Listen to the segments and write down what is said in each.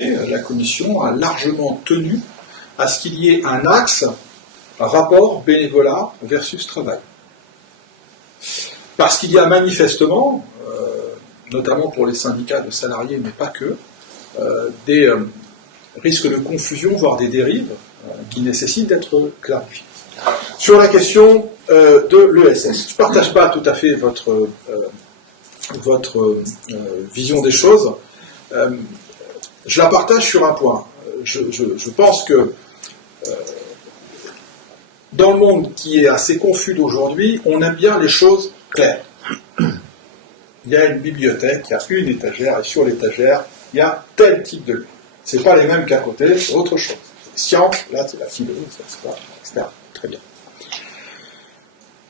La Commission a largement tenu à ce qu'il y ait un axe rapport bénévolat versus travail. Parce qu'il y a manifestement, notamment pour les syndicats de salariés, mais pas que, des risques de confusion, voire des dérives, qui nécessitent d'être clarifiés. Sur la question de l'ESS, je ne partage pas tout à fait votre vision des choses. Je la partage sur un point. Je pense que dans le monde qui est assez confus d'aujourd'hui, on aime bien les choses claires. Il y a une bibliothèque, il y a une étagère, et sur l'étagère, il y a tel type de livre. Ce n'est pas les mêmes qu'à côté, c'est autre chose. C'est science, là c'est la philo, etc. Très bien.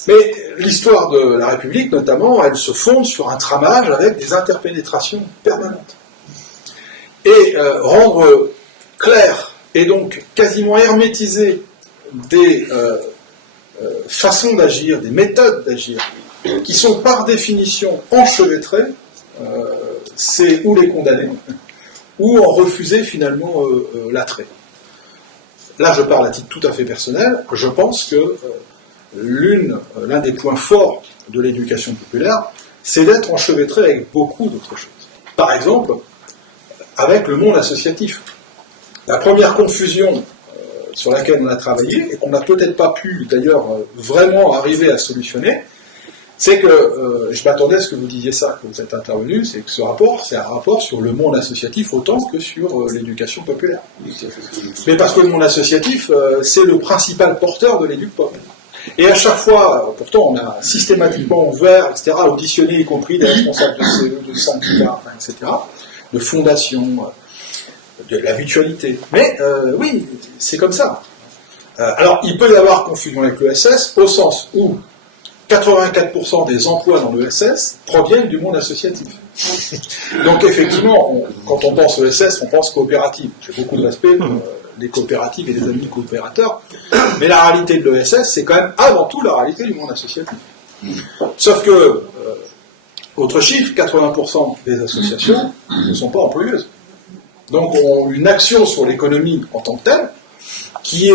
Mais l'histoire de la République, notamment, elle se fonde sur un tramage avec des interpénétrations permanentes. Et rendre clair, et donc quasiment hermétiser des façons d'agir, des méthodes d'agir, qui sont par définition enchevêtrées, c'est ou les condamner, ou en refuser finalement l'attrait. Là, je parle à titre tout à fait personnel, je pense que l'un des points forts de l'éducation populaire, c'est d'être enchevêtré avec beaucoup d'autres choses. Par exemple, avec le monde associatif. La première confusion sur laquelle on a travaillé, et qu'on n'a peut-être pas pu d'ailleurs vraiment arriver à solutionner, c'est que, je m'attendais à ce que vous disiez ça, que vous êtes intervenu, c'est que ce rapport, c'est un rapport sur le monde associatif autant que sur l'éducation populaire. Mais parce que le monde associatif, c'est le principal porteur de l'éduc-pop. Et à chaque fois, pourtant on a systématiquement ouvert, etc., auditionné, y compris des responsables de CE, de syndicats, etc., de fondations, de la mutualité. Mais oui, c'est comme ça. Alors, il peut y avoir confusion avec l'ESS, au sens où 84% des emplois dans l'ESS proviennent du monde associatif. Donc effectivement, quand on pense ESS, on pense coopérative. J'ai beaucoup de respect pour les coopératives et les amis coopérateurs, mais la réalité de l'ESS, c'est quand même avant tout la réalité du monde associatif. Sauf que, autre chiffre, 80% des associations ne sont pas employeuses. Donc ont une action sur l'économie en tant que telle, qui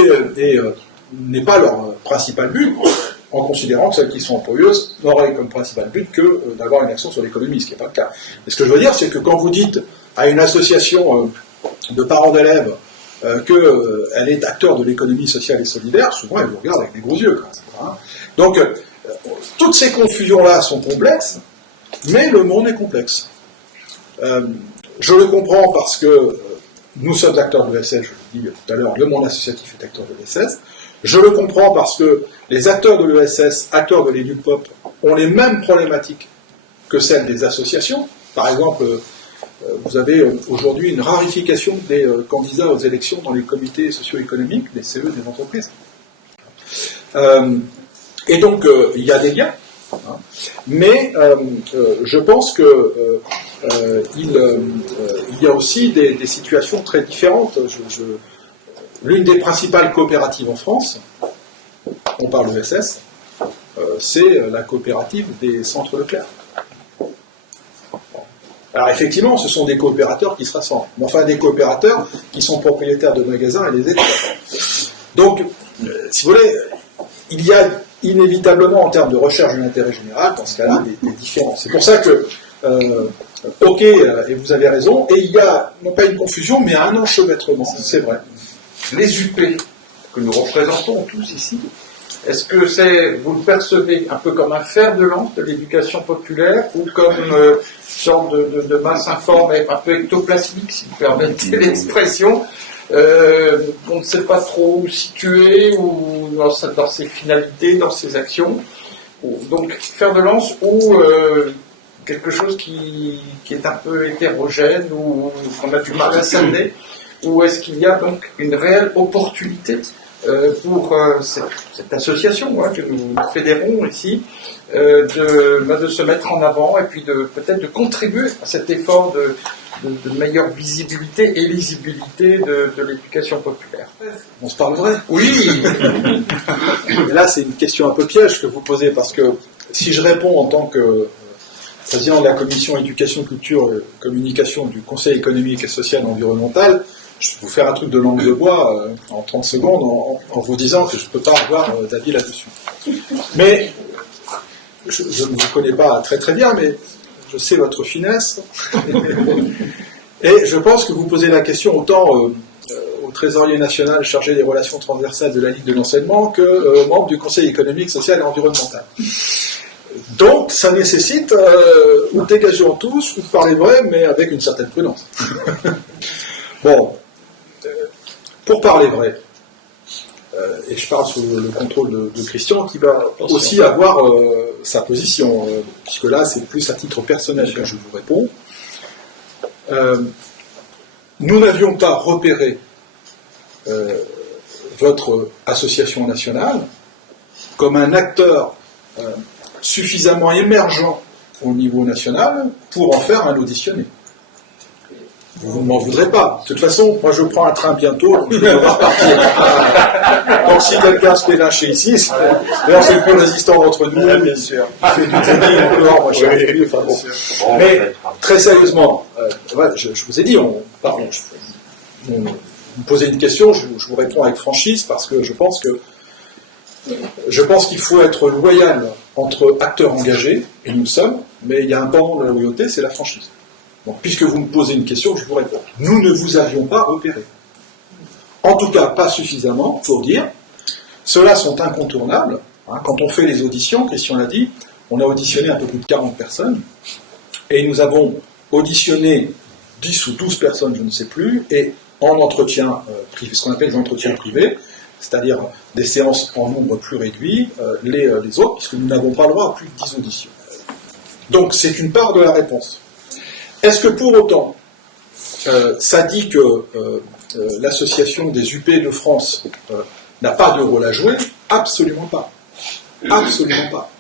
n'est pas leur principal but, en considérant que celles qui sont employeuses n'auraient comme principal but que d'avoir une action sur l'économie, ce qui n'est pas le cas. Et ce que je veux dire, c'est que quand vous dites à une association de parents d'élèves qu'elle est acteur de l'économie sociale et solidaire, souvent elle vous regarde avec des gros yeux. Quand même, hein. Donc, toutes ces confusions-là sont complexes, mais le monde est complexe. Je le comprends parce que nous sommes acteurs de l'ESS, je le dis tout à l'heure, le monde associatif est acteur de l'ESS. Je le comprends parce que les acteurs de l'ESS, acteurs de l'éduc-pop, ont les mêmes problématiques que celles des associations. Par exemple, vous avez aujourd'hui une rarification des candidats aux élections dans les comités socio-économiques, les CE des entreprises. Et donc, il y a des liens. Hein, mais je pense que il y a aussi des situations très différentes. L'une des principales coopératives en France, on parle de l'ESS, c'est la coopérative des centres Leclerc. Alors effectivement, ce sont des coopérateurs qui se rassemblent, mais enfin des coopérateurs qui sont propriétaires de magasins et les exploitants. Donc, si vous voulez, il y a inévitablement en termes de recherche de l'intérêt général, dans ce cas-là, des différences. C'est pour ça que, ok, et vous avez raison, et il y a, non pas une confusion, mais un enchevêtrement, c'est vrai. Les UP que nous représentons tous ici, est-ce que vous le percevez un peu comme un fer de lance de l'éducation populaire ou comme une sorte de masse informe et un peu ectoplasmique, si vous permettez l'expression, on ne sait pas trop où situer ou dans ses finalités, dans ses actions. Donc fer de lance ou quelque chose qui est un peu hétérogène ou qu'on a du mal à cerner, ou est-ce qu'il y a donc une réelle opportunité pour cette association que nous fédérons ici de se mettre en avant et puis peut-être de contribuer à cet effort de meilleure visibilité et lisibilité de l'éducation populaire. On se parle vrai ? Oui. Et là, c'est une question un peu piège que vous posez, parce que si je réponds en tant que président de la commission éducation, culture, communication du Conseil économique et social et environnemental, je vais vous faire un truc de langue de bois en 30 secondes en vous disant que je ne peux pas avoir d'avis là-dessus. Mais je ne vous connais pas très très bien, mais je sais votre finesse. Et je pense que vous posez la question autant au trésorier national chargé des relations transversales de la Ligue de l'enseignement que membre du Conseil économique, social et environnemental. Donc, ça nécessite ou dégageons tous, ou parler vrai, mais avec une certaine prudence. Bon, pour parler vrai, et je parle sous le contrôle de Christian, qui va aussi avoir sa position, puisque là, c'est plus à titre personnel que je vous réponds. Nous n'avions pas repéré votre association nationale comme un acteur suffisamment émergent au niveau national pour en faire un auditionné. Vous ne m'en voudrez pas. De toute façon, moi je prends un train bientôt, donc je vais devoir partir. Donc si quelqu'un se fait lâcher ici, d'ailleurs c'est le plus résistant d'entre nous, bien sûr. Il fait du tennis encore, moi j'ai fait enfin bon. Mais très sérieusement, je vous ai dit, vous me posez une question, je vous réponds avec franchise parce que je pense qu'il faut être loyal entre acteurs engagés, et nous le sommes, mais il y a un pendant de la loyauté, c'est la franchise. Donc, puisque vous me posez une question, je vous réponds. Nous ne vous avions pas repéré. En tout cas, pas suffisamment pour dire, ceux-là sont incontournables. Quand on fait les auditions, Christian l'a dit, on a auditionné un peu plus de 40 personnes, et nous avons auditionné 10 ou 12 personnes, je ne sais plus, et en entretien privé, ce qu'on appelle les entretiens privés, c'est-à-dire des séances en nombre plus réduit, les autres, puisque nous n'avons pas le droit à plus de 10 auditions. Donc c'est une part de la réponse. Est-ce que pour autant, ça dit que l'association des UP de France n'a pas de rôle à jouer? Absolument pas. Absolument pas.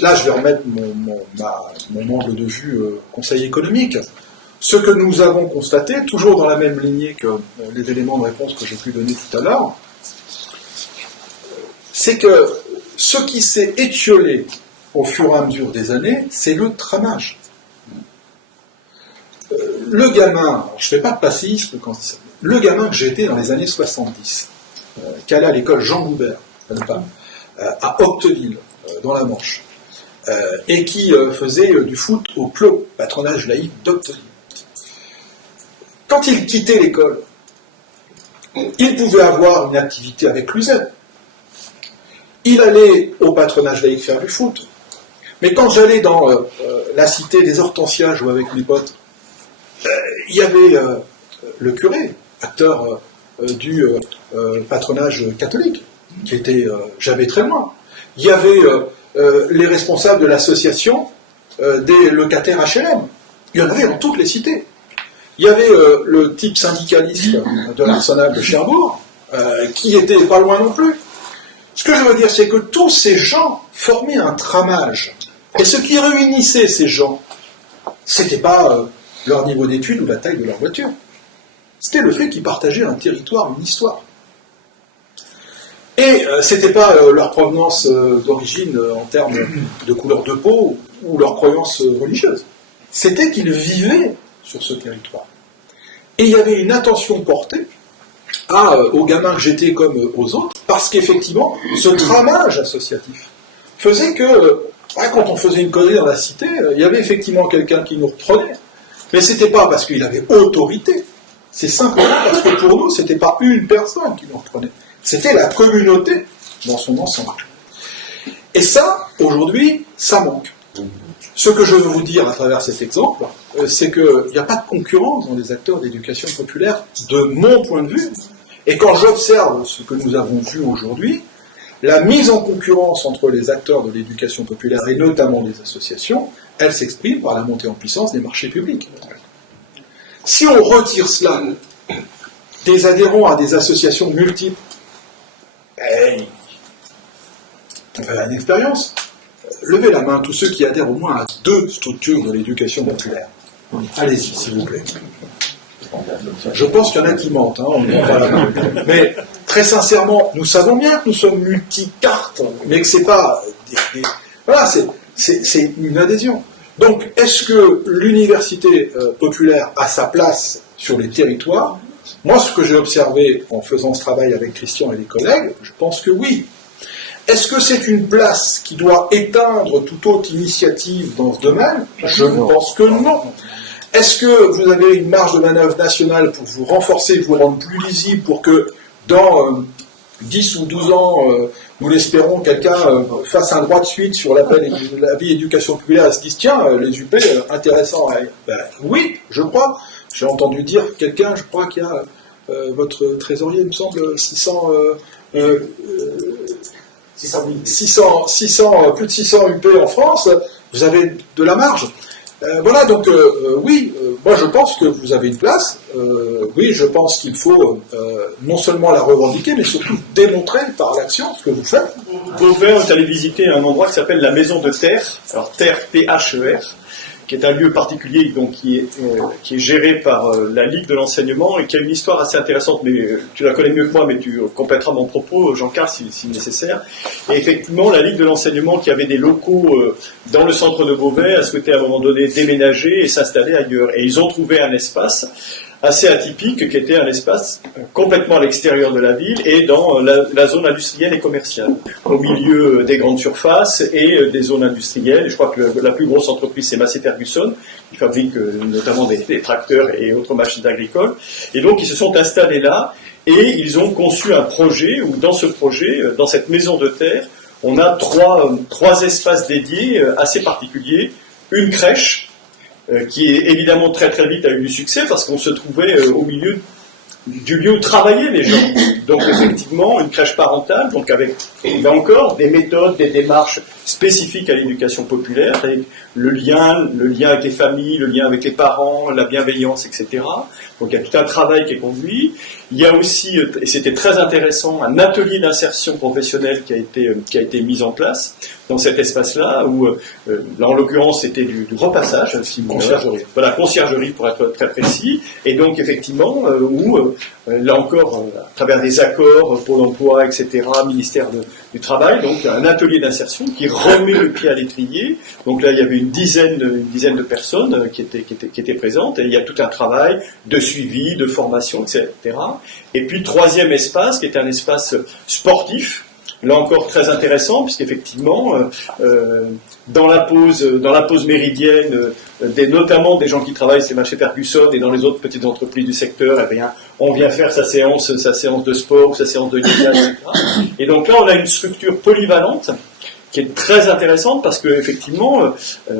Là, je vais remettre mon angle de vue conseil économique. Ce que nous avons constaté, toujours dans la même lignée que les éléments de réponse que j'ai pu donner tout à l'heure, c'est que ce qui s'est étiolé au fur et à mesure des années, c'est le tramage. Le gamin, je ne fais pas de passisme quand le gamin que j'étais dans les années 70, qui allait à l'école Jean Goubert, à Octeville, dans la Manche, et qui faisait du foot au PLO, patronage laïque d'Octeville. Quand il quittait l'école, il pouvait avoir une activité avec l'USEP. Il allait au patronage laïque faire du foot. Mais quand j'allais dans la cité des Hortensias jouer avec mes potes, il y avait le curé, acteur du patronage catholique, qui était jamais très loin. Il y avait les responsables de l'association des locataires HLM. Il y en avait dans toutes les cités. Il y avait le type syndicaliste de l'Arsenal de Cherbourg, qui était pas loin non plus. Ce que je veux dire, c'est que tous ces gens formaient un tramage. Et ce qui réunissait ces gens, c'était pas leur niveau d'études ou la taille de leur voiture. C'était le fait qu'ils partageaient un territoire, une histoire. Et c'était pas leur provenance d'origine en termes de couleur de peau ou leur croyance religieuse. C'était qu'ils vivaient sur ce territoire. Et il y avait une attention portée aux gamins que j'étais comme aux autres, parce qu'effectivement, ce tramage associatif faisait que, quand on faisait une connerie dans la cité, il y avait effectivement quelqu'un qui nous reprenait. Mais c'était pas parce qu'il avait autorité, c'est simplement parce que pour nous, c'était pas une personne qui nous reprenait, c'était la communauté dans son ensemble. Et ça, aujourd'hui, ça manque. Ce que je veux vous dire à travers cet exemple, c'est qu'il n'y a pas de concurrence dans les acteurs d'éducation populaire, de mon point de vue. Et quand j'observe ce que nous avons vu aujourd'hui, la mise en concurrence entre les acteurs de l'éducation populaire, et notamment des associations, elle s'exprime par la montée en puissance des marchés publics. Si on retire cela des adhérents à des associations multiples, on va faire une expérience. Levez la main tous ceux qui adhèrent au moins à 2 structures de l'éducation populaire. Allez-y, s'il vous plaît. Je pense qu'il y en a qui mentent, on ne prend pas la main. Mais très sincèrement, nous savons bien que nous sommes multicartes, mais que c'est pas voilà, C'est une adhésion. Donc, est-ce que l'université populaire a sa place sur les territoires? Moi, ce que j'ai observé en faisant ce travail avec Christian et les collègues, je pense que oui. Est-ce que c'est une place qui doit éteindre toute autre initiative dans ce domaine? Je pense que non. Est-ce que vous avez une marge de manœuvre nationale pour vous renforcer, vous rendre plus lisible, pour que dans 10 ou 12 ans, nous l'espérons, quelqu'un fasse un droit de suite sur l'appel de la vie éducation populaire et se dise tiens, les UP, intéressant. Ben, oui, je crois. J'ai entendu dire quelqu'un, je crois qu'il y a votre trésorier, il me semble, 600, plus de 600 UP en France, vous avez de la marge. Voilà, donc oui, moi je pense que vous avez une place. Oui, je pense qu'il faut non seulement la revendiquer, mais surtout démontrer par l'action ce que vous faites. Beauvais, on est allé visiter un endroit qui s'appelle la Maison de Terre, alors Terre, T-H-E-R, qui est un lieu particulier donc, qui est géré par la Ligue de l'enseignement et qui a une histoire assez intéressante, mais tu la connais mieux que moi, mais tu compléteras mon propos, Jean-Carl, si nécessaire. Et effectivement, la Ligue de l'enseignement, qui avait des locaux dans le centre de Beauvais, a souhaité à un moment donné déménager et s'installer ailleurs. Et ils ont trouvé un espace assez atypique, qui était un espace complètement à l'extérieur de la ville et dans la zone industrielle et commerciale, au milieu des grandes surfaces et des zones industrielles. Je crois que la plus grosse entreprise, c'est Massey Ferguson, qui fabrique notamment des tracteurs et autres machines agricoles. Et donc, ils se sont installés là et ils ont conçu un projet où, dans ce projet, dans cette maison de terre, on a trois espaces dédiés assez particuliers. Une crèche, qui est évidemment très très vite a eu du succès parce qu'on se trouvait au milieu du lieu où travaillaient les gens. Donc effectivement, une crèche parentale, donc avec, là encore, des méthodes, des démarches spécifiques à l'éducation populaire, avec le lien avec les familles, le lien avec les parents, la bienveillance, etc. Donc il y a tout un travail qui est conduit. Il y a aussi, et c'était très intéressant, un atelier d'insertion professionnelle qui a été mis en place dans cet espace-là, où, là en l'occurrence, c'était du repassage, conciergerie. Voilà, conciergerie pour être très précis, et donc effectivement, où, là encore, à travers des accords, Pôle emploi, etc., ministère du Travail, donc un atelier d'insertion qui remet le pied à l'étrier. Donc là, il y avait une dizaine de personnes qui étaient présentes, et il y a tout un travail de suivi, de formation, etc. Et puis, troisième espace, qui est un espace sportif, là encore très intéressant, puisqu'effectivement, dans la pause méridienne, notamment des gens qui travaillent chez Massey Ferguson et dans les autres petites entreprises du secteur, eh bien, on vient faire sa séance de sport ou sa séance de yoga, etc. Et donc là, on a une structure polyvalente qui est très intéressante parce que effectivement,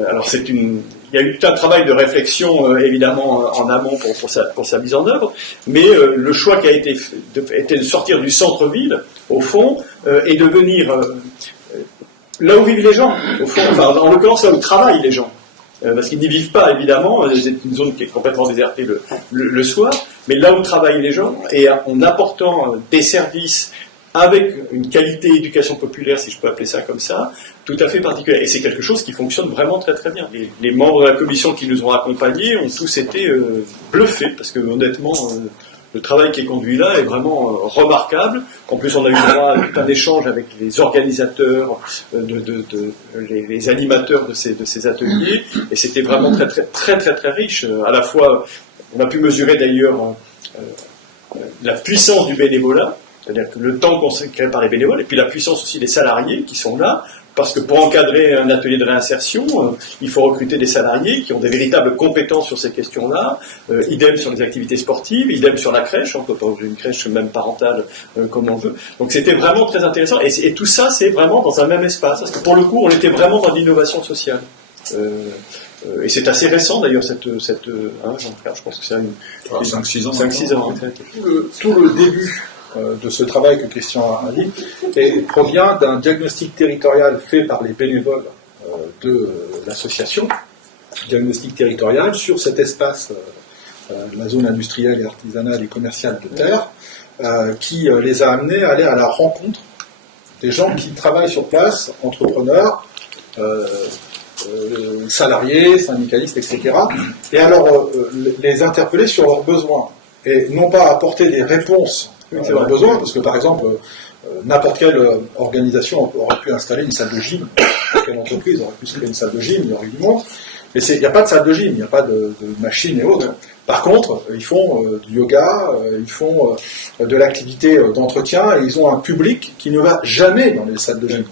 alors il y a eu tout un travail de réflexion évidemment en amont pour sa mise en œuvre, mais le choix qui a été était de sortir du centre-ville au fond et de venir là où vivent les gens, au fond, enfin, en l'occurrence là où travaillent les gens. Parce qu'ils n'y vivent pas, évidemment, c'est une zone qui est complètement désertée le soir, mais là où travaillent les gens, et en apportant des services avec une qualité éducation populaire, si je peux appeler ça comme ça, tout à fait particulière. Et c'est quelque chose qui fonctionne vraiment très très bien. Les membres de la commission qui nous ont accompagnés ont tous été bluffés, parce que honnêtement, le travail qui est conduit là est vraiment remarquable. En plus, on a eu droit à tout un échange avec les organisateurs, les animateurs de ces ateliers, et c'était vraiment très très très très très riche. À la fois, on a pu mesurer d'ailleurs la puissance du bénévolat, c'est-à-dire que le temps consacré par les bénévoles, et puis la puissance aussi des salariés qui sont là, parce que pour encadrer un atelier de réinsertion, il faut recruter des salariés qui ont des véritables compétences sur ces questions-là, idem sur les activités sportives, idem sur la crèche, on peut pas ouvrir une crèche même parentale comme on veut. Donc c'était vraiment très intéressant, et tout ça c'est vraiment dans un même espace, parce que pour le coup on était vraiment dans l'innovation sociale. Et c'est assez récent d'ailleurs, Jean-Pierre, je pense que c'est 5-6 ans. 5-6 ans. Tout le début de ce travail que Christian a dit provient d'un diagnostic territorial fait par les bénévoles de l'association, diagnostic territorial sur cet espace, la zone industrielle et artisanale et commerciale de terre, qui les a amenés à aller à la rencontre des gens qui travaillent sur place, entrepreneurs, salariés, syndicalistes, etc. Et alors les interpeller sur leurs besoins, et non pas apporter des réponses à leurs besoins, parce que par exemple, n'importe quelle organisation aurait pu installer une salle de gym quelle entreprise aurait pu se créer une salle de gym, il y aurait eu du monde. Mais il n'y a pas de salle de gym, il n'y a pas de machines et autres. Par contre, ils font du yoga, ils font de l'activité d'entretien, et ils ont un public qui ne va jamais dans les salles de gym.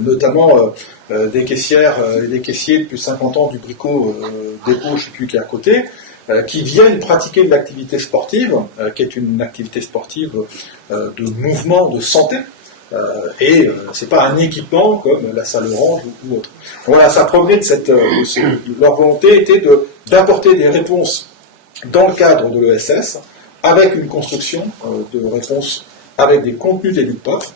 Notamment des caissières et des caissiers depuis 50 ans du Brico dépôt, je ne sais plus qui est à côté, qui viennent pratiquer de l'activité sportive, qui est une activité sportive de mouvement, de santé, et c'est pas un équipement comme la salle orange ou autre. Voilà, ça provenait de leur volonté était d'apporter des réponses dans le cadre de l'ESS, avec une construction de réponses avec des contenus des LUPAF,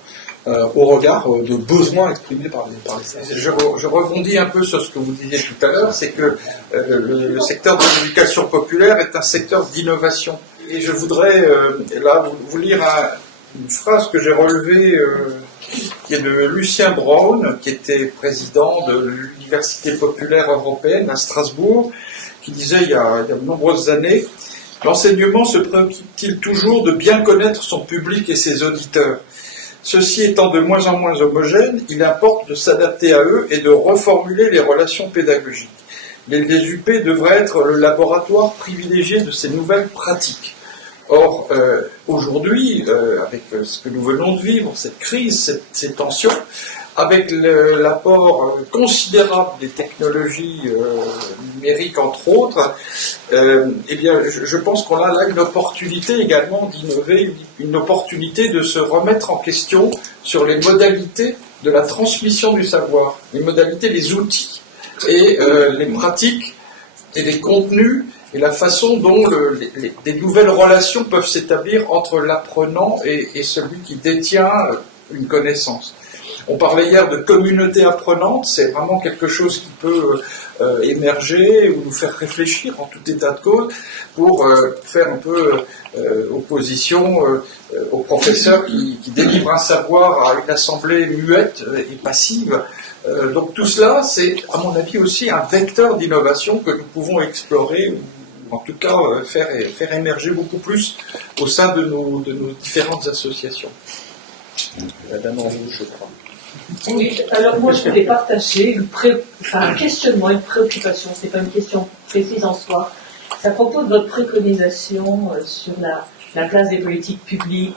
au regard de besoins exprimés par les services. Je rebondis un peu sur ce que vous disiez tout à l'heure, c'est que le secteur de l'éducation populaire est un secteur d'innovation. Et je voudrais là vous lire une phrase que j'ai relevée, qui est de Lucien Braun, qui était président de l'Université populaire européenne à Strasbourg, qui disait il y a de nombreuses années: l'enseignement se préoccupe-t-il toujours de bien connaître son public et ses auditeurs? Ceci étant de moins en moins homogène, il importe de s'adapter à eux et de reformuler les relations pédagogiques. Les UP devraient être le laboratoire privilégié de ces nouvelles pratiques. Or, aujourd'hui, avec ce que nous venons de vivre, cette crise, ces tensions, avec l'apport considérable des technologies numériques, entre autres, eh bien, je pense qu'on a là une opportunité également d'innover, une opportunité de se remettre en question sur les modalités de la transmission du savoir, les modalités, les outils et les pratiques et les contenus et la façon dont des nouvelles relations peuvent s'établir entre l'apprenant et celui qui détient une connaissance. On parlait hier de communauté apprenante, c'est vraiment quelque chose qui peut émerger ou nous faire réfléchir en tout état de cause pour faire un peu opposition aux professeurs qui délivrent un savoir à une assemblée muette et passive. Donc tout cela, c'est à mon avis aussi un vecteur d'innovation que nous pouvons explorer ou en tout cas faire émerger beaucoup plus au sein de nos différentes associations. La dame en rouge, je crois. Oui, alors moi je voulais partager un questionnement, une préoccupation, c'est pas une question précise en soi. Ça propose votre préconisation sur la place des politiques publiques,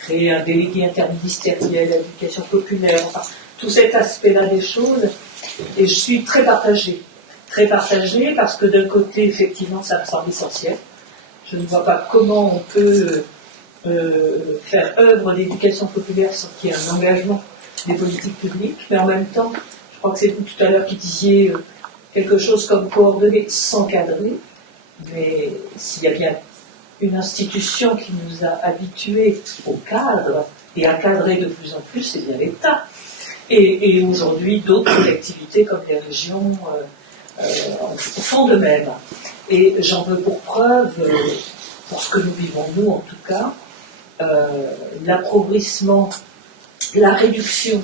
créer un délégué interministériel à l'éducation populaire, enfin, tout cet aspect-là des choses, et je suis très partagée parce que d'un côté, effectivement, ça me semble essentiel. Je ne vois pas comment on peut faire œuvre d'éducation populaire sans qu'il y ait un engagement des politiques publiques, mais en même temps, je crois que c'est vous tout à l'heure qui disiez quelque chose comme coordonner sans cadrer, mais s'il y a bien une institution qui nous a habitués au cadre et à cadrer de plus en plus, c'est bien l'État. Et aujourd'hui, d'autres collectivités comme les régions font de même. Et j'en veux pour preuve, pour ce que nous vivons nous en tout cas, l'appauvrissement, la réduction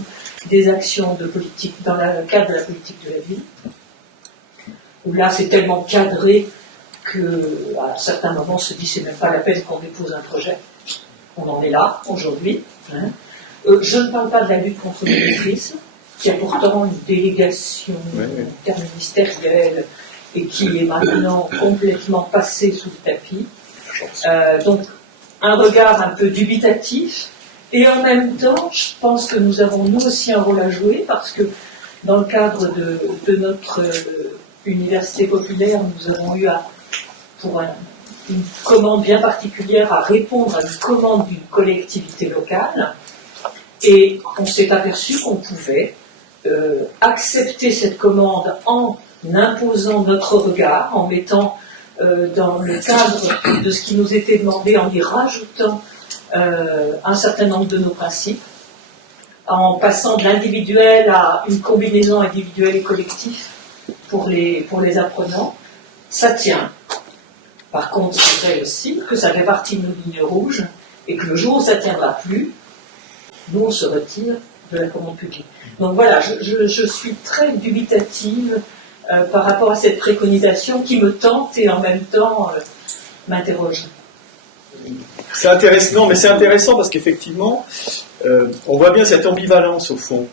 des actions de politique dans le cadre de la politique de la ville, où là c'est tellement cadré qu'à certains moments on se dit c'est même pas la peine qu'on dépose un projet. On en est là aujourd'hui. Hein. Je ne parle pas de la lutte contre le l'illettrisme, qui a pourtant une délégation interministérielle et qui est maintenant complètement passée sous le tapis. Donc un regard un peu dubitatif. Et en même temps, je pense que nous avons nous aussi un rôle à jouer parce que dans le cadre de notre université populaire, nous avons eu une commande bien particulière à répondre à une commande d'une collectivité locale et on s'est aperçu qu'on pouvait accepter cette commande en imposant notre regard, en mettant dans le cadre de ce qui nous était demandé, en y rajoutant un certain nombre de nos principes, en passant de l'individuel à une combinaison individuelle et collective pour les apprenants, ça tient. Par contre, c'est vrai aussi que ça fait partie de nos lignes rouges et que le jour où ça ne tiendra plus, nous on se retire de la commande publique. Donc voilà, je suis très dubitative par rapport à cette préconisation qui me tente et en même temps m'interroge. C'est intéressant, non, mais c'est intéressant parce qu'effectivement, on voit bien cette ambivalence au fond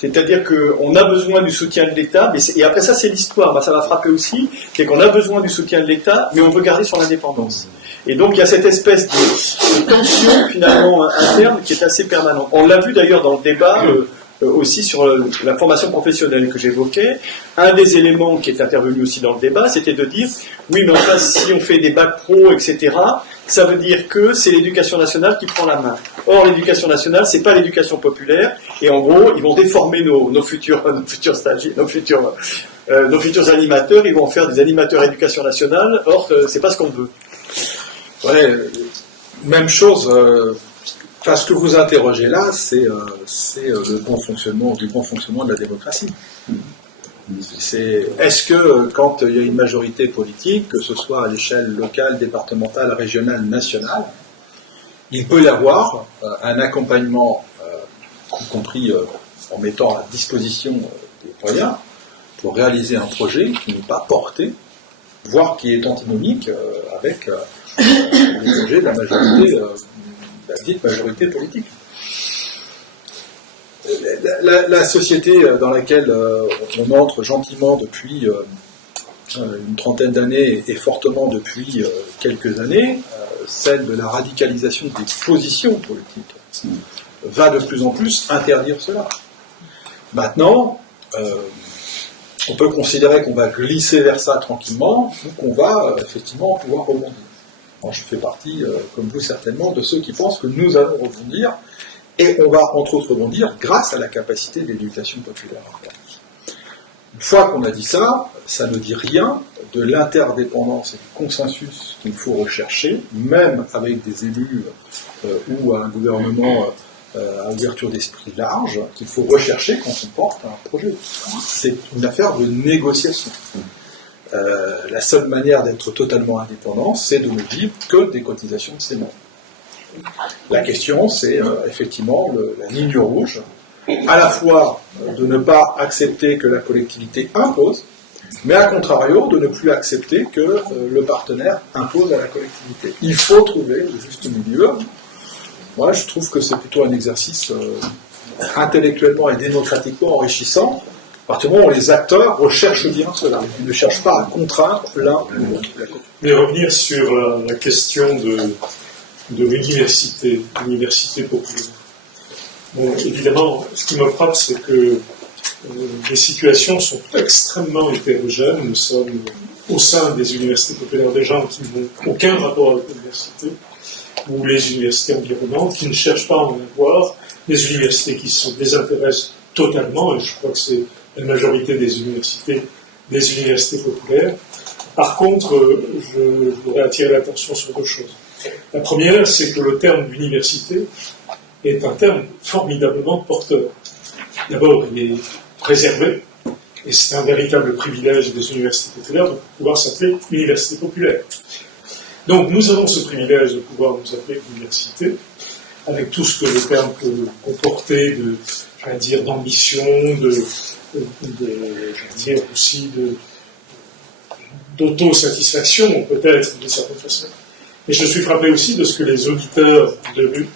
C'est-à-dire qu'on a besoin du soutien de l'État, et après ça c'est l'histoire, ça m'a frappé aussi, c'est qu'on a besoin du soutien de l'État, mais on veut garder son indépendance. Et donc il y a cette espèce de tension finalement interne qui est assez permanente. On l'a vu d'ailleurs dans le débat aussi sur la formation professionnelle que j'évoquais. Un des éléments qui est intervenu aussi dans le débat, c'était de dire, oui mais enfin si on fait des bacs pro, etc., ça veut dire que c'est l'éducation nationale qui prend la main. Or, l'éducation nationale, c'est pas l'éducation populaire, et en gros, ils vont déformer nos futurs stagiaires, nos futurs animateurs, ils vont en faire des animateurs éducation nationale, or, c'est pas ce qu'on veut. Ouais, même chose, ce que vous interrogez là, c'est le bon fonctionnement de la démocratie. Est-ce que, quand il y a une majorité politique, que ce soit à l'échelle locale, départementale, régionale, nationale, il peut y avoir un accompagnement, y compris en mettant à disposition des moyens, pour réaliser un projet qui n'est pas porté, voire qui est antinomique avec les projets de la majorité, la dite majorité politique. La société dans laquelle on entre gentiment depuis une trentaine d'années et fortement depuis quelques années, celle de la radicalisation des positions politiques, va de plus en plus interdire cela. Maintenant, on peut considérer qu'on va glisser vers ça tranquillement ou qu'on va effectivement pouvoir rebondir. Alors, je fais partie, comme vous certainement, de ceux qui pensent que nous allons rebondir. Et on va, entre autres, rebondir grâce à la capacité d'éducation populaire. Une fois qu'on a dit ça, ça ne dit rien de l'interdépendance et du consensus qu'il faut rechercher, même avec des élus ou un gouvernement à ouverture d'esprit large, qu'il faut rechercher quand on porte un projet. C'est une affaire de négociation. La seule manière d'être totalement indépendant, c'est de ne vivre que des cotisations de ses membres. La question, c'est effectivement la ligne rouge, à la fois de ne pas accepter que la collectivité impose, mais à contrario, de ne plus accepter que le partenaire impose à la collectivité. Il faut trouver le juste milieu. Moi, je trouve que c'est plutôt un exercice intellectuellement et démocratiquement enrichissant, à partir du moment où les acteurs recherchent bien cela. Ils ne cherchent pas à contraindre l'un ou l'autre. Mais revenir sur la question de l'université populaire. Bon, évidemment, ce qui me frappe, c'est que les situations sont extrêmement hétérogènes. Nous sommes au sein des universités populaires des gens qui n'ont aucun rapport avec l'université, ou les universités environnantes qui ne cherchent pas à en avoir, des universités qui se désintéressent totalement, et je crois que c'est la majorité des universités populaires. Par contre, je voudrais attirer l'attention sur deux choses. La première, c'est que le terme d'université est un terme formidablement porteur. D'abord, il est préservé, et c'est un véritable privilège des universités populaires de pouvoir s'appeler université populaire. Donc, nous avons ce privilège de pouvoir nous appeler université, avec tout ce que le terme peut comporter d'ambition, d'autosatisfaction, peut-être, d'une certaine façon. Et je suis frappé aussi de ce que les auditeurs de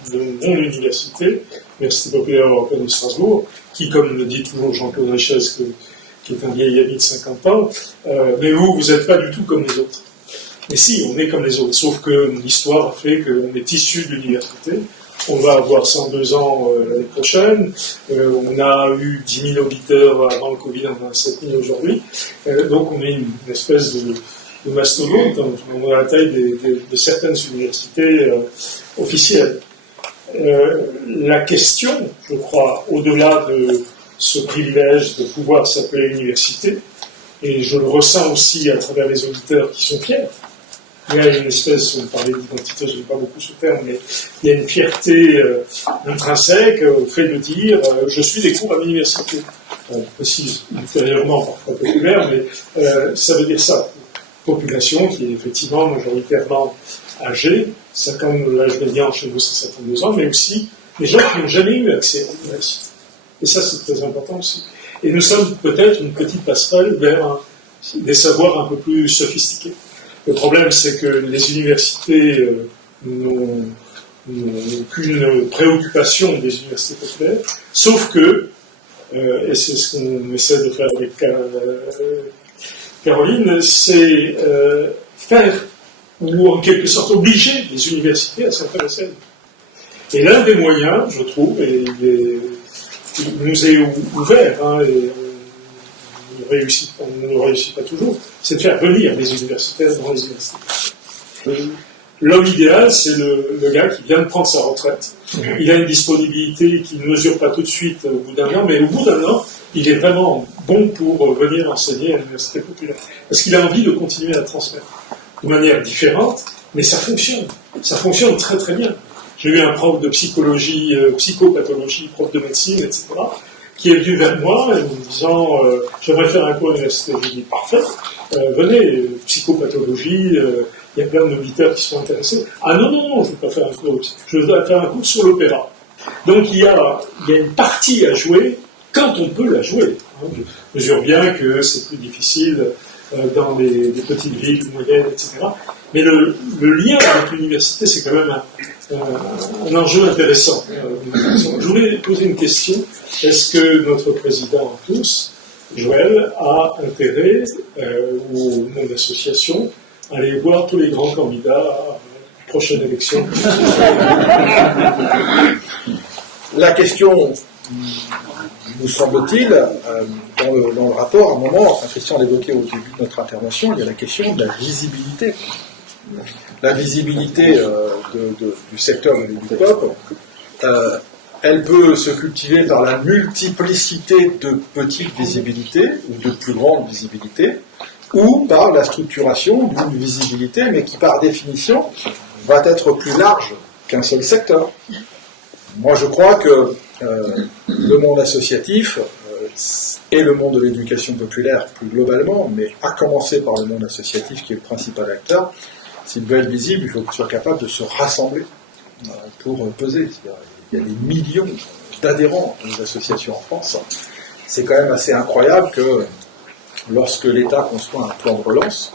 mon université, l'Université populaire européenne de Strasbourg, qui, comme le dit toujours Jean-Claude Richez, qui est un vieil ami de 50 ans, mais vous n'êtes pas du tout comme les autres. Mais si, on est comme les autres, sauf que l'histoire a fait qu'on est issu de l'université. On va avoir 102 ans l'année prochaine. On a eu 10 000 auditeurs avant le Covid, on en a 7 000 aujourd'hui. Donc on est une espèce de mastodonte. On a la taille de certaines universités officielles. La question, je crois, au-delà de ce privilège de pouvoir s'appeler université, et je le ressens aussi à travers les auditeurs qui sont fiers. Il y a une espèce, on parlait d'identité, je n'aime pas beaucoup ce terme, mais il y a une fierté intrinsèque au fait de dire je suis des cours à l'université. On précise ultérieurement, parfois populaire, mais ça veut dire ça. Population qui est effectivement majoritairement âgée, comme l'âge médian chez nous c'est 52 ans, mais aussi les gens qui n'ont jamais eu accès à l'université. Et ça c'est très important aussi. Et nous sommes peut-être une petite passerelle vers des savoirs un peu plus sophistiqués. Le problème, c'est que les universités n'ont qu'une préoccupation des universités populaires, sauf que et c'est ce qu'on essaie de faire avec Caroline, c'est faire, ou en quelque sorte obliger les universités à s'intéresser à nous. Et l'un des moyens, je trouve, et il nous est ouvert, hein, et on ne réussit pas toujours, c'est de faire venir les universitaires dans les universités. L'homme idéal, c'est le gars qui vient de prendre sa retraite. Il a une disponibilité qu'il ne mesure pas tout de suite au bout d'un an, mais au bout d'un an, il est vraiment bon pour venir enseigner à l'université populaire. Parce qu'il a envie de continuer à transmettre de manière différente, mais ça fonctionne. Ça fonctionne très très bien. J'ai eu un prof de psychologie, psychopathologie, prof de médecine, etc., qui est venu vers moi en me disant j'aimerais faire un cours à l'université. Je lui ai dit parfait, venez, psychopathologie, il y a plein de auditeurs qui sont intéressés. Ah non, je ne veux pas faire un cours, je veux faire un cours sur l'opéra. Donc il y a une partie à jouer quand on peut la jouer. Je mesure bien que c'est plus difficile dans les petites villes moyennes, etc. Mais le lien avec l'université, c'est quand même un enjeu intéressant. Je voulais poser une question. Est-ce que notre président tous, Joël, a intérêt, ou mon association, à aller voir tous les grands candidats à la prochaine élection? La question, nous semble-t-il, dans le rapport, à un moment, Christian l'évoquait au début de notre intervention, il y a la question de la visibilité. La visibilité du secteur de l'EduCop, elle peut se cultiver par la multiplicité de petites visibilités ou de plus grandes visibilités, ou par la structuration d'une visibilité, mais qui par définition va être plus large qu'un seul secteur. Moi je crois que le monde associatif et le monde de l'éducation populaire plus globalement, mais à commencer par le monde associatif qui est le principal acteur, s'il veut être visible, il faut qu'il soit capable de se rassembler pour peser. Il y a des millions d'adhérents aux associations en France. C'est quand même assez incroyable que lorsque l'État conçoit un plan de relance,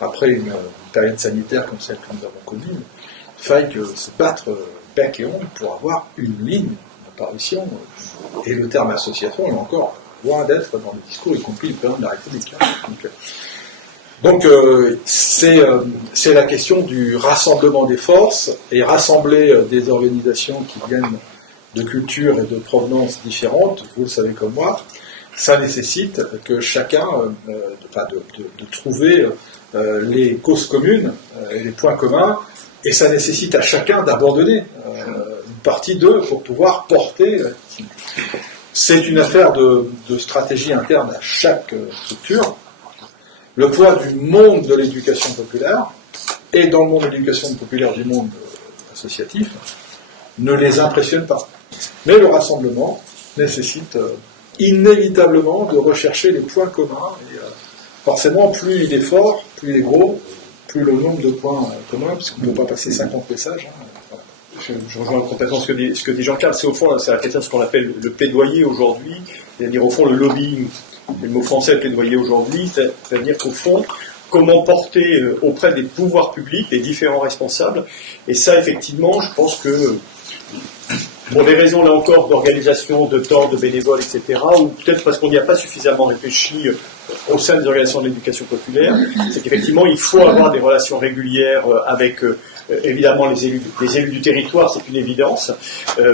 après une période sanitaire comme celle que nous avons connue, il faille se battre bec et ongle pour avoir une ligne d'apparition. Et le terme association est encore loin d'être dans le discours, y compris le président de la République. Donc c'est la question du rassemblement des forces, et rassembler des organisations qui viennent de cultures et de provenances différentes, vous le savez comme moi, ça nécessite que chacun, de trouver les causes communes et les points communs, et ça nécessite à chacun d'abandonner une partie d'eux pour pouvoir porter. C'est une affaire de stratégie interne à chaque structure. Le poids du monde de l'éducation populaire, et dans le monde de l'éducation populaire du monde associatif, ne les impressionne pas. Mais le rassemblement nécessite inévitablement de rechercher les points communs, et forcément, plus il est fort, plus il est gros, plus le nombre de points communs, puisqu'on ne peut pas passer 50 messages. Je rejoins complètement ce que dit Jean-Carl. C'est au fond, c'est la question de ce qu'on appelle le plaidoyer aujourd'hui, c'est-à-dire au fond le lobbying. Le mot français plaidoyer aujourd'hui, c'est-à-dire qu'au fond, comment porter auprès des pouvoirs publics, des différents responsables, et ça effectivement, je pense que pour des raisons là encore d'organisation, de temps, de bénévoles, etc., ou peut-être parce qu'on n'y a pas suffisamment réfléchi au sein des organisations de l'éducation populaire, c'est qu'effectivement il faut avoir des relations régulières avec évidemment les élus du territoire, c'est une évidence,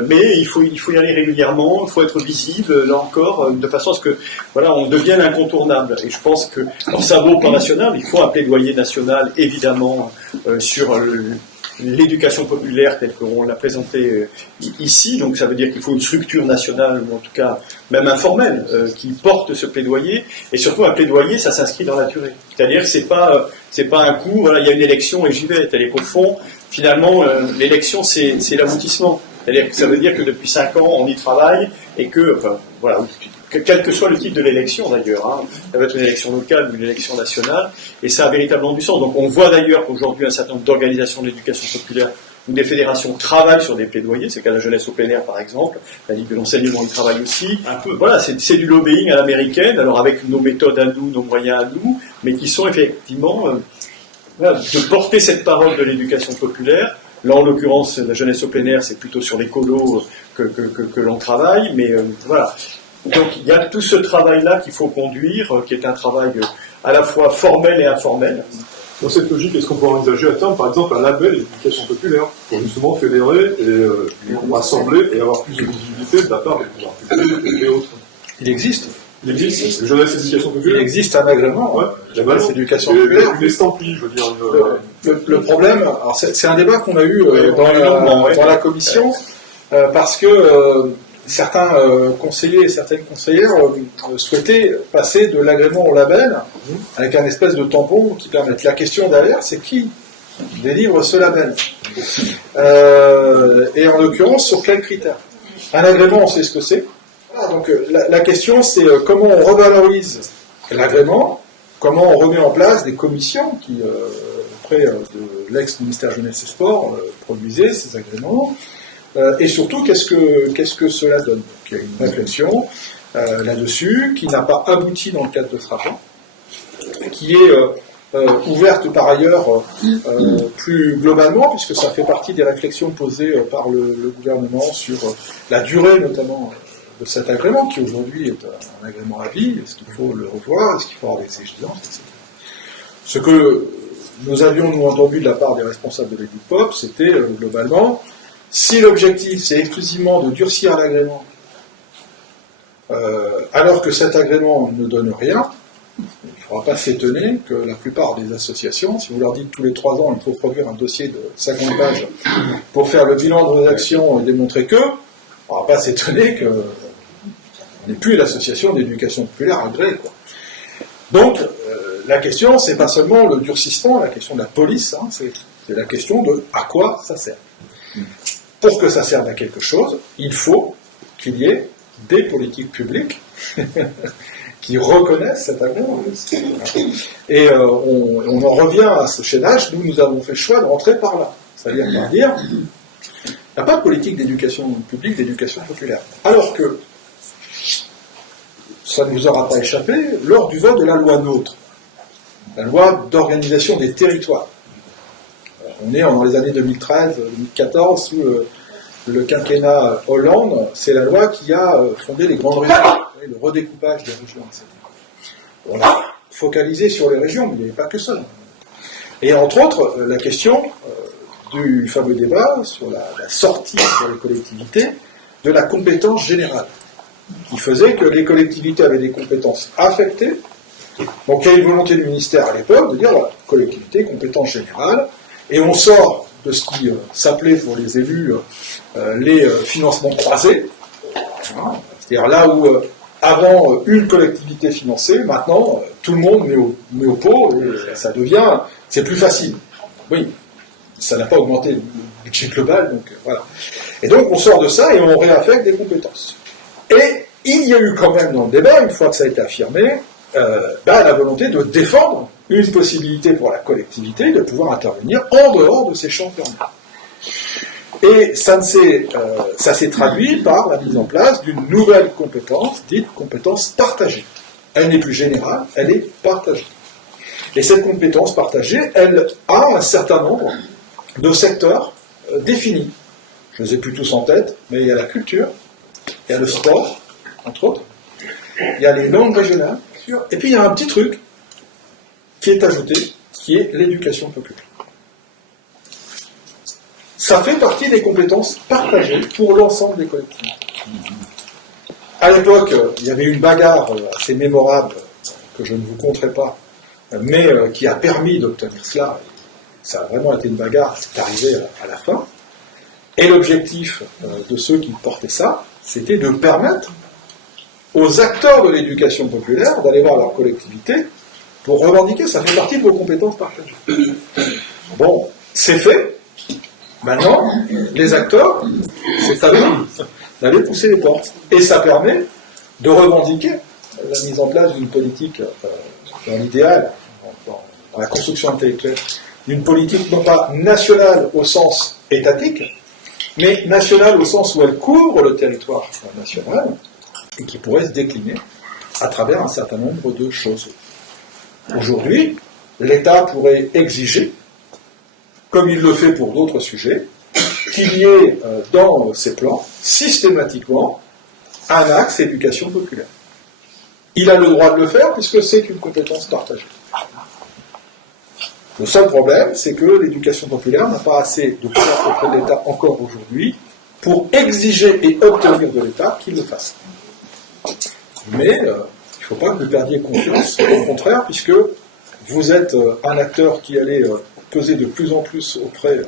mais il faut y aller régulièrement, il faut être visible, là encore, de façon à ce que on devienne incontournable. Et je pense que, alors ça vaut au plan national, il faut un plaidoyer national, évidemment, sur l'éducation populaire telle qu'on l'a présentée ici, donc ça veut dire qu'il faut une structure nationale, ou en tout cas même informelle, qui porte ce plaidoyer, et surtout un plaidoyer, ça s'inscrit dans la durée. C'est-à-dire que c'est pas un coup, il y a une élection et j'y vais. C'est-à-dire qu'au fond, finalement, l'élection c'est l'aboutissement. C'est-à-dire que ça veut dire que depuis 5 ans, on y travaille, et que, quel que soit le type de l'élection d'ailleurs, ça va être une élection locale ou une élection nationale, et ça a véritablement du sens. Donc on voit d'ailleurs qu'aujourd'hui un certain nombre d'organisations de l'éducation populaire ou des fédérations travaillent sur des plaidoyers, c'est le cas de la jeunesse au plein air par exemple, la Ligue de l'enseignement y travaille aussi, un peu, c'est du lobbying à l'américaine, alors avec nos méthodes à nous, nos moyens à nous, mais qui sont effectivement de porter cette parole de l'éducation populaire Là, en l'occurrence, la jeunesse au plein air, c'est plutôt sur l'écolo que l'on travaille, mais voilà. Donc, il y a tout ce travail-là qu'il faut conduire, qui est un travail à la fois formel et informel. Dans cette logique, est-ce qu'on peut envisager à terme, par exemple, un label éducation populaire, pour justement fédérer et rassembler et avoir plus de visibilité de la part des pouvoirs publics et autres? Il existe. Il existe. La jeunesse éducation Il populaire. existe un agrément. Ouais. Jeunesse éducation Et populaire. une estampille, je veux dire. Le problème, alors c'est un débat qu'on a eu dans la commission, parce que certains conseillers et certaines conseillères souhaitaient passer de l'agrément au label, avec un espèce de tampon qui permette. La question derrière, c'est qui délivre ce label et en l'occurrence, sur quels critères? Un agrément, on sait ce que c'est. Voilà, donc la question, c'est comment on revalorise l'agrément, comment on remet en place des commissions qui, auprès de l'ex-ministère Jeunesse et Sport, produisaient ces agréments, et surtout, qu'est-ce que cela donne? Donc, il y a une réflexion là-dessus, qui n'a pas abouti dans le cadre de Frappant, qui est ouverte par ailleurs plus globalement, puisque ça fait partie des réflexions posées par le gouvernement sur la durée notamment de cet agrément, qui aujourd'hui est un agrément à vie. Est-ce qu'il faut le revoir? Est-ce qu'il faut avoir des exigences, etc. Ce que nous avions, nous, entendu de la part des responsables de l'EDUPOP, c'était globalement, si l'objectif c'est exclusivement de durcir l'agrément, alors que cet agrément ne donne rien, il ne faudra pas s'étonner que la plupart des associations, si vous leur dites tous les 3 ans il faut produire un dossier de 50 pages pour faire le bilan de vos actions et démontrer que, on ne va pas s'étonner qu'on n'est plus l'association d'éducation populaire agréée, quoi. Donc, la question, c'est pas seulement le durcissement, la question de la police, hein, c'est la question de à quoi ça sert. Pour que ça serve à quelque chose, il faut qu'il y ait des politiques publiques qui reconnaissent cet agrément. Et on en revient à ce chaînage, nous avons fait le choix de rentrer par là. C'est-à-dire par dire, il n'y a pas de politique d'éducation publique, d'éducation populaire. Alors que, ça ne vous aura pas échappé, lors du vote de la loi NOTRe, la loi d'organisation des territoires. On est dans les années 2013-2014, sous le quinquennat Hollande, c'est la loi qui a fondé les grandes régions, le redécoupage des régions, etc. On a focalisé sur les régions, mais il n'y avait pas que ça. Et entre autres, la question du fameux débat sur la sortie sur les collectivités de la compétence générale, qui faisait que les collectivités avaient des compétences affectées. Donc il y a une volonté du ministère à l'époque de dire, voilà, collectivité, compétence générale, et on sort de ce qui s'appelait pour les élus les financements croisés, hein, c'est-à-dire là où avant une collectivité finançait, maintenant tout le monde met au pot, et ça devient, c'est plus facile. Oui, ça n'a pas augmenté le budget global, donc voilà. Et donc on sort de ça et on réaffecte des compétences. Et il y a eu quand même dans le débat, une fois que ça a été affirmé, la volonté de défendre une possibilité pour la collectivité de pouvoir intervenir en dehors de ces champs fermés. Et ça s'est traduit par la mise en place d'une nouvelle compétence, dite compétence partagée. Elle n'est plus générale, elle est partagée. Et cette compétence partagée, elle a un certain nombre de secteurs définis. Je ne les ai plus tous en tête, mais il y a la culture, il y a le sport, entre autres, il y a les langues régionales, et puis il y a un petit truc qui est ajouté, qui est l'éducation populaire. Ça fait partie des compétences partagées pour l'ensemble des collectivités. À l'époque, il y avait une bagarre assez mémorable, que je ne vous conterai pas, mais qui a permis d'obtenir cela. Ça a vraiment été une bagarre, c'est arrivé à la fin. Et l'objectif de ceux qui portaient ça, c'était de permettre aux acteurs de l'éducation populaire d'aller voir leur collectivité pour revendiquer, ça fait partie de vos compétences partagées. Bon, c'est fait. Maintenant, les acteurs, c'est à eux d'aller pousser les portes. Et ça permet de revendiquer la mise en place d'une politique, dans l'idéal, dans la construction intellectuelle, d'une politique non pas nationale au sens étatique, mais nationale au sens où elle couvre le territoire national et qui pourrait se décliner à travers un certain nombre de choses. Aujourd'hui, l'État pourrait exiger, comme il le fait pour d'autres sujets, qu'il y ait dans ces plans, systématiquement, un axe éducation populaire. Il a le droit de le faire puisque c'est une compétence partagée. Le seul problème, c'est que l'éducation populaire n'a pas assez de pouvoir auprès de l'État encore aujourd'hui pour exiger et obtenir de l'État qu'il le fasse. Mais il ne faut pas que vous perdiez confiance, au contraire, puisque vous êtes un acteur qui allait peser de plus en plus auprès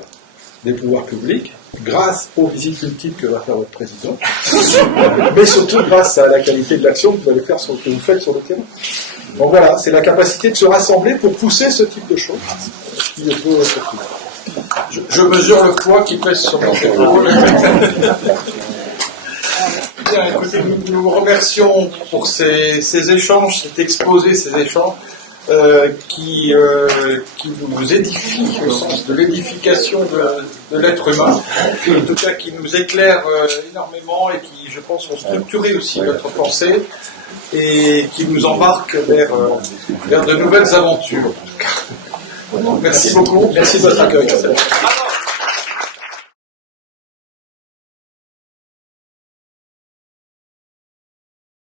des pouvoirs publics, grâce aux visites multiples que va faire votre président, mais surtout grâce à la qualité de l'action que vous faites sur le terrain. Donc voilà, c'est la capacité de se rassembler pour pousser ce type de choses qui est peu effective. Je mesure le poids qui pèse sur mon épaule. Bien, écoutez, nous vous remercions pour ces échanges, cet exposé, ces échanges qui nous édifient au sens de l'édification de l'être humain, en tout cas qui nous éclairent énormément et qui, je pense, vont structurer aussi notre pensée et qui nous embarquent vers de nouvelles aventures. Merci beaucoup. Merci de votre accueil.